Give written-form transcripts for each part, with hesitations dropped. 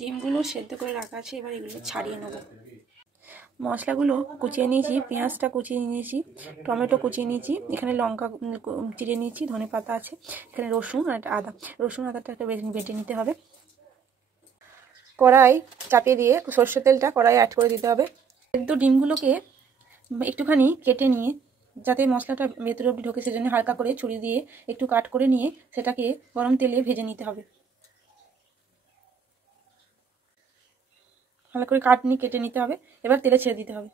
ডিমগুলো সেদ্ধ করে রাখা আছে, এবার এগুলো ছাড়িয়ে নেব। মশলাগুলো কুচিয়ে নিয়েছি, পেঁয়াজটা কুচিয়ে নিয়েছি, টমেটো কুচিয়ে নিয়েছি, এখানে লঙ্কা চিড়ে নিয়েছি, ধনেপাতা আছে, এখানে রসুন আর আদা। রসুন আদাটা একটা বেটে নিতে হবে। কড়াই চাপিয়ে দিয়ে সরষের তেলটা কড়াইয়ে অ্যাড করে দিতে হবে। সেদ্ধ ডিমগুলোকে একটুখানি কেটে নিয়ে, যাতে মশলাটা ভেতরে অবধি ঢোকে সেজন্য হালকা করে ছুরি দিয়ে একটু কাট করে নিয়ে সেটাকে গরম তেলে ভেজে নিতে হবে। ভালো করে কেটে নিতে হবে। এবার তেলে ছেড়ে দিতে হবে।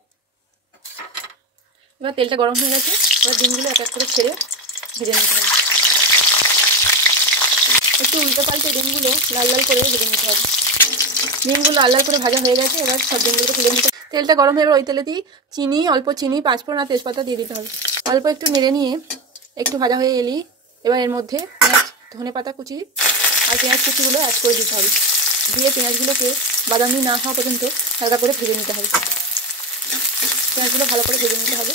এবার তেলটা গরম হয়ে গেছে, এবার ডিমগুলো এক এক করে ছেড়ে ভেজে নিতে হবে। একটু উল্টো পাল্টে ডিমগুলো লাল লাল করে ভেজে নিতে হবে। ডিমগুলো লাল লাল করে ভাজা হয়ে গেছে, এবার সব ডিমগুলো তুলে নিতে। তেলটা গরম হয়ে এবার ওই তেলে দিয়ে চিনি, অল্প চিনি, পাঁচফোড়ন আর তেজপাতা দিয়ে দিতে হবে। অল্প একটু নেড়ে নিয়ে একটু ভাজা হয়ে এলেই এবার এর মধ্যে পেঁয়াজ, ধনেপাতা কুচি আর পেঁয়াজ কুচিগুলো অ্যাড করে দিতে হবে। দিয়ে পেঁয়াজগুলোকে বাদামি না হওয়া পর্যন্ত হালকা করে ভেজে নিতে হবে। পেঁয়াজগুলো ভালো করে ভেজে নিতে হবে।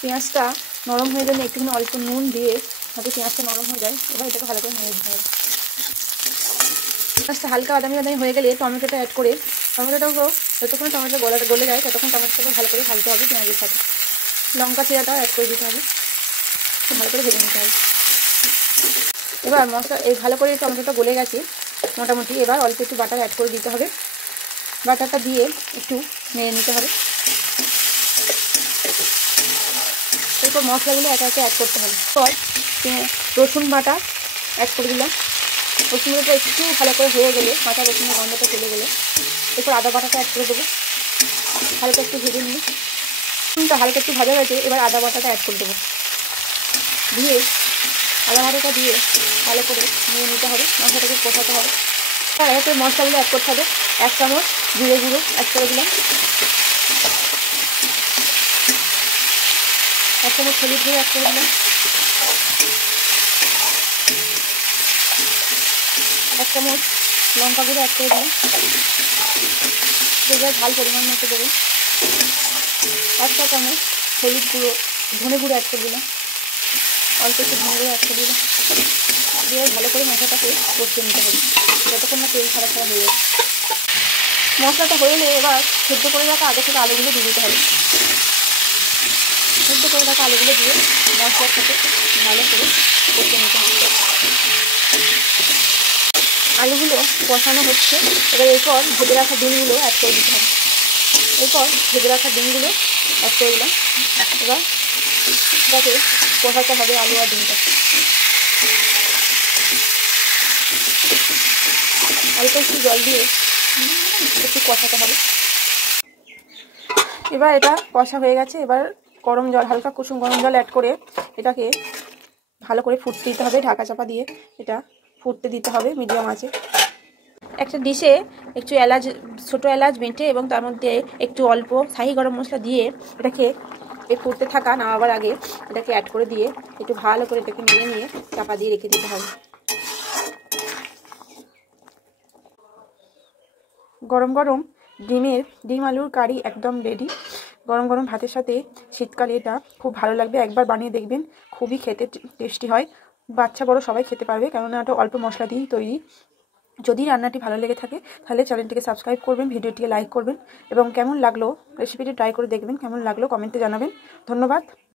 পেঁয়াজটা নরম হয়ে গেলে একটুখানি অল্প নুন দিয়ে যাতে পেঁয়াজটা নরম হয়ে যায়, এবার এটাকে ভালো করে নেড়ে দিতে হবে। পেঁয়াজটা হালকা বাদামি হয়ে গেলে টমেটোটা অ্যাড করে টমেটোটাও যতক্ষণ টমেটো গলে যায় ততক্ষণ টমেটোটাকে ভালো করে ভাজতে হবে পেঁয়াজের সাথে। লঙ্কা চিরাটাও অ্যাড করে দিতে হবে, ভালো করে ভেজে নিতে হবে। এবার মশলা ভালো করে টমেটোটা গলে গেছে মোটামুটি, এবার অল্প একটু বাটার অ্যাড করে দিতে হবে। বাটারটা দিয়ে একটু নেড়ে নিতে হবে। এরপর মশলাগুলো একে একে অ্যাড করতে হবে। পর রসুন বাটা অ্যাড করে দিলাম। রসুনগুলোটা একটু ভালো করে হয়ে গেলে, কাঁচা রসুনের গন্ধটা চলে গেলে এরপর আদা বাটাটা অ্যাড করে দেবো। হালকা একটু ভেজে নিয়ে রসুনটা হালকা একটু ভাজা হয়েছে, এবার আদা বাটাটা অ্যাড করে দেবো। দিয়ে আদা বাটাটা দিয়ে ভালো করে নিয়ে নিতে হবে, মশলাটাকে কষাতে হবে। আর এরপর মশলাগুলো অ্যাড করতে হবে। 1 চামচ জিরে গুঁড়ো অ্যাড করে দিলাম, 1 চামচ হলুদ গুঁড়ো অ্যাড করে দিলাম, 1 চামচ লঙ্কা গুঁড়ো অ্যাড করে দিলাম। এবার ঝাল পরিমাণ মতো দেবেন। 1 চা চামচ হলুদ গুঁড়ো ধনে গুঁড়ো অ্যাড করে দিলাম, অল্প একটু ধনে গুঁড়ো অ্যাড করে দিলাম। দিয়ে ভালো করে মশলাটাকে কষিয়ে নিতে হবে যতক্ষণ না তেল ছাড়া হয়ে যাবে। মশলাটা হয়ে এলে এবার সেদ্ধ করে রাখা আগে থেকে আলুগুলো দিয়ে দিতে হবে। সেদ্ধ করে রাখা আলুগুলো দিয়ে মশলার সাথে ভালো করে কষিয়ে নিতে হবে। আলুগুলো কষানো হচ্ছে, এবার এরপর ভেজে রাখা ডিমগুলো অ্যাড করে দিতে হবে। এরপর ভেজে রাখা ডিমগুলো অ্যাড করে দিলাম। এবার এটাকে কষাতে হবে আলু আর ডিমটা। অল্প একটু জল দিয়ে একটু কষাতে হবে। এবার এটা কষা হয়ে গেছে, এবার গরম জল, হালকা কুসুম গরম জল অ্যাড করে এটাকে ভালো করে ফুটতে দিতে হবে। ঢাকা চাপা দিয়ে এটা ফুটতে দিতে হবে মিডিয়াম আঁচে। একটা ডিশে একটু এলাচ, ছোটো এলাচ বেটে এবং তার মধ্যে একটু অল্প শাহি গরম মশলা দিয়ে এটাকে ফুটতে থাকা নামাবার আগে এটাকে অ্যাড করে দিয়ে একটু ভালো করে এটাকে নেড়ে নিয়ে চাপা দিয়ে রেখে দিতে হবে। গরম গরম ডিম আলুর কারি একদম রেডি। গরম গরম ভাতের সাথে শীতকালে এটা খুব ভালো লাগবে, একবার বানিয়ে দেখবেন, খুবই খেতে টেস্টি হয়। বাচ্চা বড় সবাই খেতে পারবে, কেননা এটা অল্প মশলা দিয়েই তৈরি। যদি রান্নাটি ভালো লেগে থাকে তাহলে চ্যানেলটিকে সাবস্ক্রাইব করবেন, ভিডিওটিকে লাইক করবেন এবং কেমন লাগলো রেসিপিটি ট্রাই করে দেখবেন, কেমন লাগলো কমেন্টে জানাবেন। ধন্যবাদ।